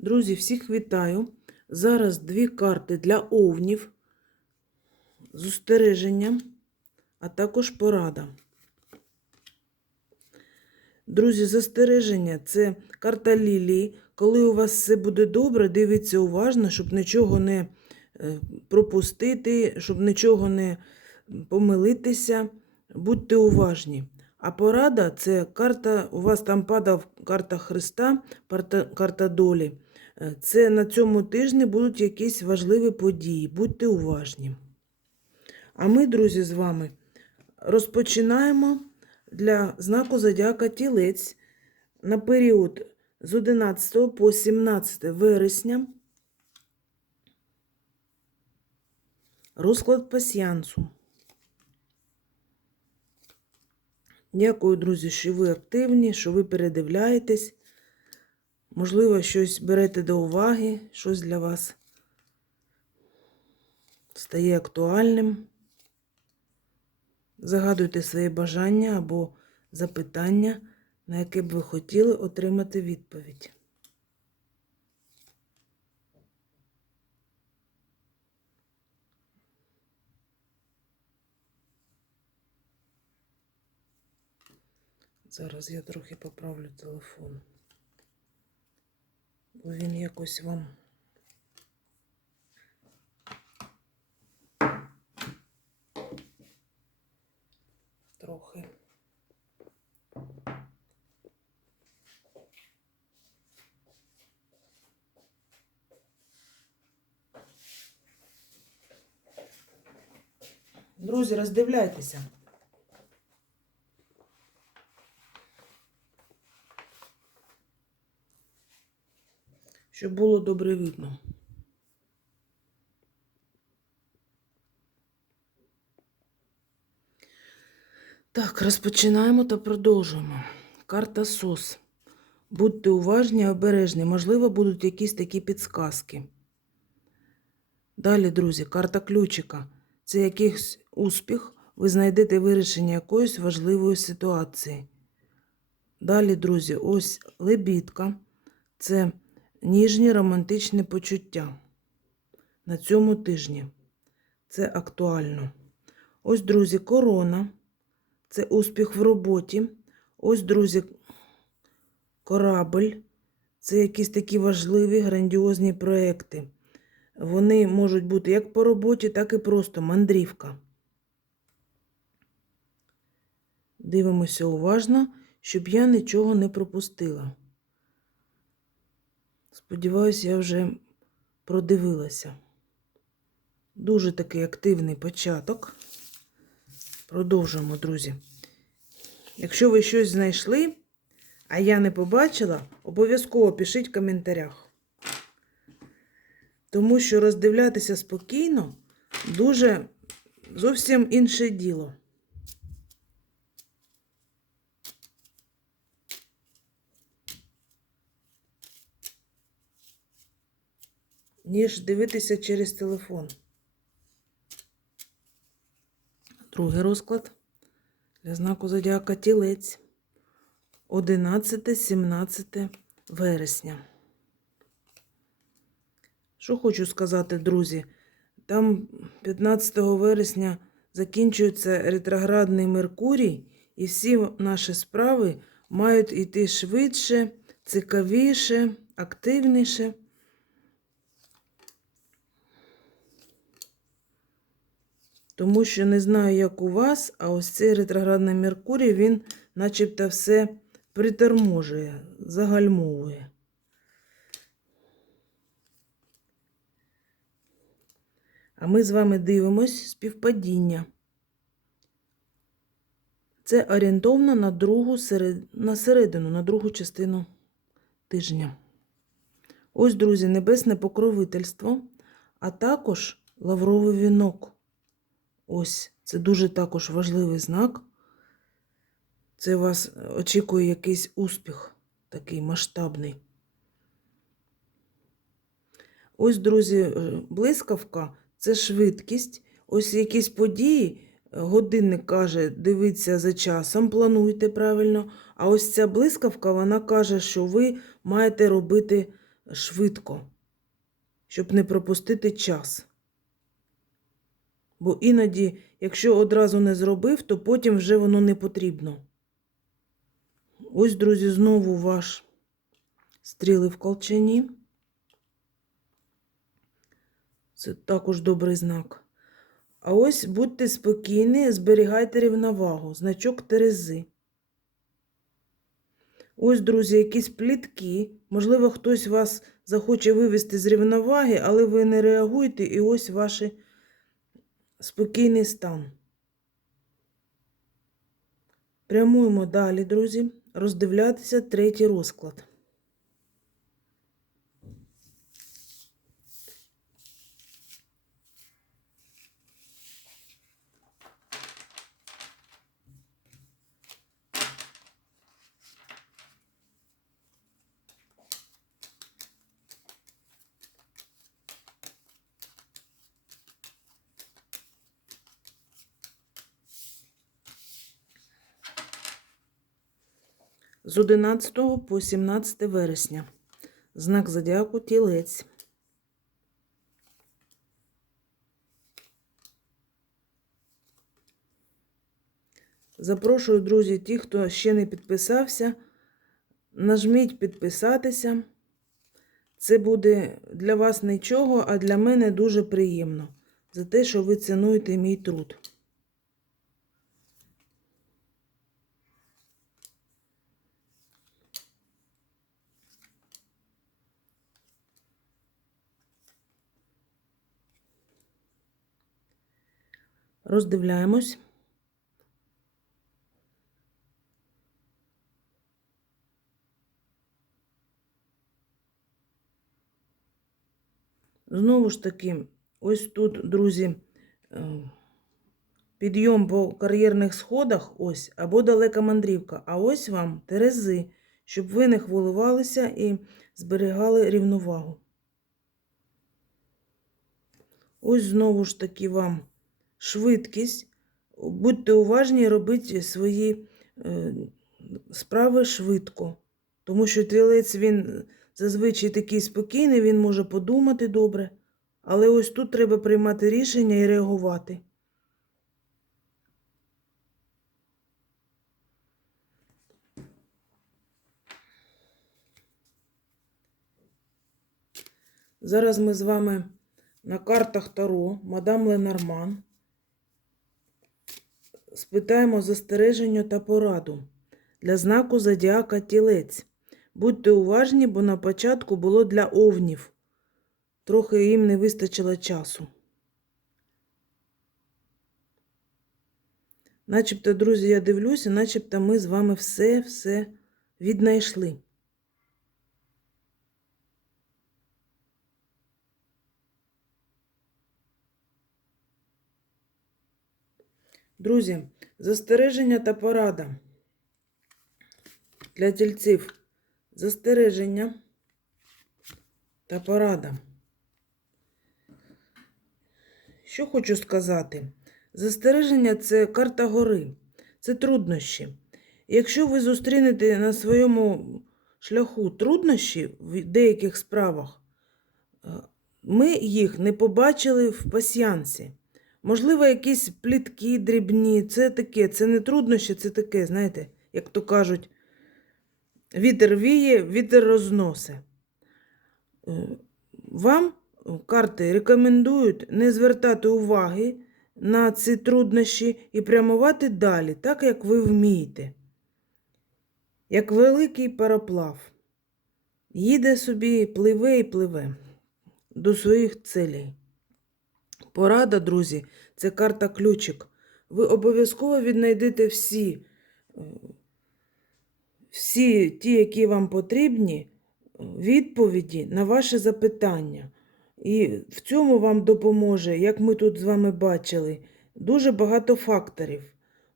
Друзі, всіх вітаю. Зараз дві карти для овнів з устереженням, а також порада. Друзі, застереження це карта лілії. Коли у вас все буде добре, дивіться уважно, щоб нічого не е, пропустити, щоб нічого не помилитися. Будьте уважні. А порада це карта, у вас там падав карта Христа, карта долі. Е, Це на цьому тижні будуть якісь важливі події. Будьте уважні. А ми, друзі, з вами розпочинаємо для знаку Зодіака Тілець на період з 11 по 17 вересня. Розклад пасіянсу. Дякую, друзі, що ви активні, що ви передивляєтесь. Можливо, щось берете до уваги, щось для вас стає актуальним. Загадуйте свої бажання або запитання, на яке б ви хотіли отримати відповідь. Зараз я трохи поправлю телефон. Він якось вам. Трохи. Друзі, роздивляйтеся. Щоб було добре видно. Так, розпочинаємо та продовжуємо. Карта СОС. Будьте уважні, обережні. Можливо, будуть якісь такі підсказки. Далі, друзі, карта ключика. Це якийсь успіх. Ви знайдете вирішення якоїсь важливої ситуації. Далі, друзі, ось лебідка. Це ніжні романтичні почуття на цьому тижні. Це актуально. Ось, друзі, корона. Це успіх в роботі. Ось, друзі, корабль. Це якісь такі важливі, грандіозні проекти. Вони можуть бути як по роботі, так і просто мандрівка. Дивимося уважно, щоб я нічого не пропустила. Сподіваюсь, я вже продивилася. Дуже такий активний початок. Продовжуємо, друзі. Якщо ви щось знайшли, а я не побачила, обов'язково пишіть в коментарях. Тому що роздивлятися спокійно дуже зовсім інше діло. Ніж дивитися через телефон. Другий розклад для знаку Зодіака Тілець 11-17 вересня. Що хочу сказати, друзі? Там 15 вересня закінчується ретроградний Меркурій, і всі наші справи мають йти швидше, цікавіше, активніше. Тому що не знаю, як у вас, а ось цей ретроградний Меркурій, він начебто все приторможує, загальмовує. А ми з вами дивимось співпадіння. Це орієнтовно на другу серед... на середину, на другу частину тижня. Ось, друзі, небесне покровительство, а також лавровий вінок. Ось, це дуже також важливий знак. Це вас очікує якийсь успіх, такий масштабний. Ось, друзі, е, блискавка це швидкість. Ось якісь події. е, Годинник каже, дивіться за часом, плануйте правильно. А ось ця блискавка, вона каже, що ви маєте робити швидко, щоб не пропустити час. Бо іноді, якщо одразу не зробив, то потім вже воно не потрібно. Ось, друзі, знову ваш стріли в колчані. Це також добрий знак. А ось будьте спокійні, зберігайте рівновагу, значок Терези. Ось, друзі, якісь плітки. Можливо, хтось вас захоче вивести з рівноваги, але ви не реагуєте, і ось ваш спокійний стан. Прямуємо далі, друзі, роздивлятися третій розклад. З 11 по 17 вересня. Знак зодіаку тілець. Запрошую, друзі, ті, хто ще не підписався, нажміть підписатися. Це буде для вас нічого, а для мене дуже приємно за те, що ви цінуєте мій труд. Роздивляємось. Знову ж таки, ось тут, друзі, е, підйом по кар'єрних сходах, ось, або далека мандрівка. А ось вам терези, щоб ви не хвилювалися і зберігали рівновагу. Ось знову ж таки вам швидкість. Будьте уважні робіть свої е, справи швидко. Тому що тілець він зазвичай такий спокійний, він може подумати добре. Але ось тут треба приймати рішення і реагувати. Зараз ми з вами на картах Таро, мадам Ленорман. Спитаємо застереження та пораду для знаку Зодіака Тілець. Будьте уважні, бо на початку було для овнів. Трохи їм не вистачило часу. Начебто, друзі, я дивлюся, начебто ми з вами все-все віднайшли. Друзі, застереження та порада для тільців. Застереження та порада. Що хочу сказати? Застереження це карта гори, це труднощі. Якщо ви зустрінете на своєму шляху труднощі в деяких справах, е, ми їх не побачили в пасіянсі. Можливо, якісь плітки дрібні, це таке, це не труднощі, це таке, знаєте, як то кажуть, вітер віє, вітер розносе. Вам карти рекомендують не звертати уваги на ці труднощі і прямувати далі, так як ви вмієте. Як великий пароплав. Їде собі, пливе і пливе до своїх целей. Порада, друзі, це карта ключик. Ви обов'язково віднайдете всі, е, всі ті, які вам потрібні, е, відповіді на ваші запитання. І в цьому вам допоможе, як ми тут з вами бачили, дуже багато факторів.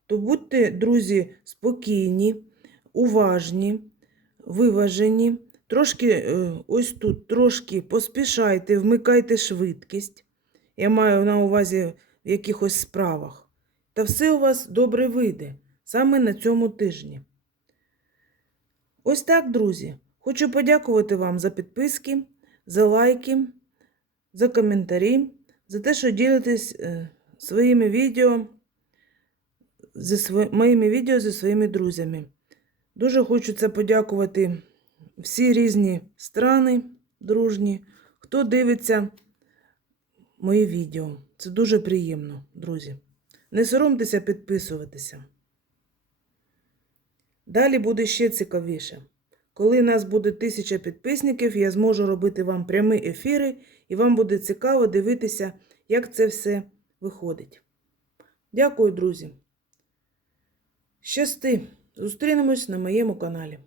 То будьте, друзі, спокійні, уважні, виважені. Трошки е, ось тут трошки поспішайте, вмикайте швидкість. Я маю на увазі в якихось справах. Та все у вас добре вийде саме на цьому тижні. Ось так, друзі. Хочу подякувати вам за підписки, за лайки, за коментарі, за те, що ділитесь е, своїми відео зі сво... моїми відео зі своїми друзями. Дуже хочу це подякувати всі різні страни дружні, хто дивиться мої відео. Це дуже приємно, друзі. Не соромтеся підписуватися. Далі буде ще цікавіше. Коли нас буде тисяча підписників, я зможу робити вам прямі ефіри, і вам буде цікаво дивитися, як це все виходить. Дякую, друзі. Щасти! Зустрінемось на моєму каналі.